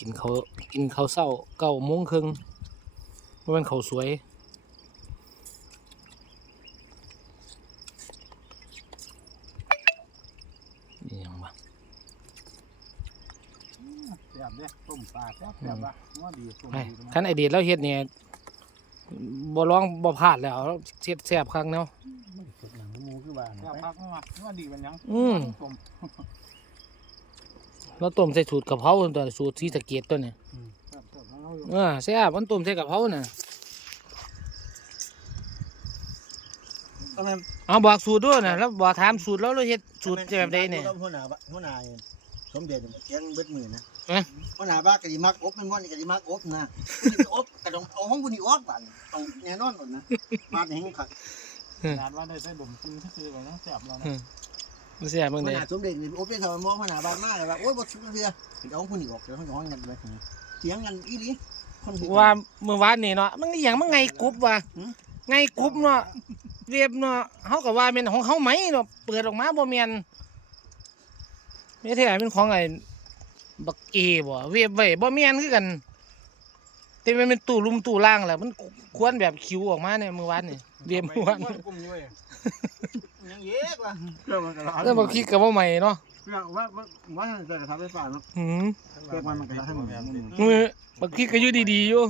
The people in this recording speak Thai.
กินเขาวกินข้าวเศร้าเก้าโมงครึ่งเพราะมันเขาวสวย นี่ยังวะแซ่บเด้ต้มปลาแซ่บแซ่บว่ะว่าดีต้มไปดีคันไอเดียแล้วเฮ็ดเนี่ยบ่ร้องบ่พลาดแล้วเฮ็ดแซ่บครั้งเนาะสุดหนังหมูคือบ้านแซ่บพักว่าว่าดีเป็นหยังอืมต้ม เราต้มใส่สูตรกะเพราตัวสูตรสีสะเกดตัวนี้แซ่บแซ่บของเราอยู่เออแซ่บมันต้มใส่กะเพราน่ะทำไมเอาบอกสูตรด้วยน่ะแล้วบอกถามสูตรแล้วเราเฮ็ดสูตรแบบใดเนี่ยหัวหน้าบหัวหน้าสมเด็จเลี้ยงเบิดมือนะเอ๊ะหัวหน้าบ้ากะดิมักอบมันม่วนกะดิมักอบนะอบกระดองเอาห้องกูนี่ออกบ้านต้องแน่นอนหมดนะมาแห่งขัดงานว่าได้ได้ดมกินซื่อๆไปนะแซ่บแล้วนะ มันแซ่บหัมึวงหเด้น้าสมเด็จนี่อบได้ทำมองหัวหน้าบ้านมาเลยว่าโอ้ยบ่ชุบเรือเอาห้องกูนี่ออกเดี๋ยวเขาจะห้องกันไปเถียงกันอีหลีคนเฮ็ดว่าเมื่อวานนี่เนาะมันอหย่างมันไงกรุ๊บว่ะหืม ไงกรุ๊บเนาะเว็บเนาะเฮาก็ว่าเป็นของเฮาไหมเนาะเปิดออกมาบ่แม่นไม่แท้เป็นของไอ้บักเอบ่เว็บไว้บ่แม่นคือกัน แต่มันเป็นตู้ลุมตู้ล่างแหละมันควรแบบคิวออกมาเนี่ยเมื่อวานนี่เว็บเมื่อวานไปกุ้มอยู่เว้ยยัง เยอะว่ะเครื่องมันกระลาแล้วบ่คิดกับว่าใหม่เนาะเครื่องว่าว่าว่าจะกระทำไฟฟ้าเนาะหืมเครื่องมันมันกระทำให้มันมือบักคิดก็อยู่ดีๆอยู่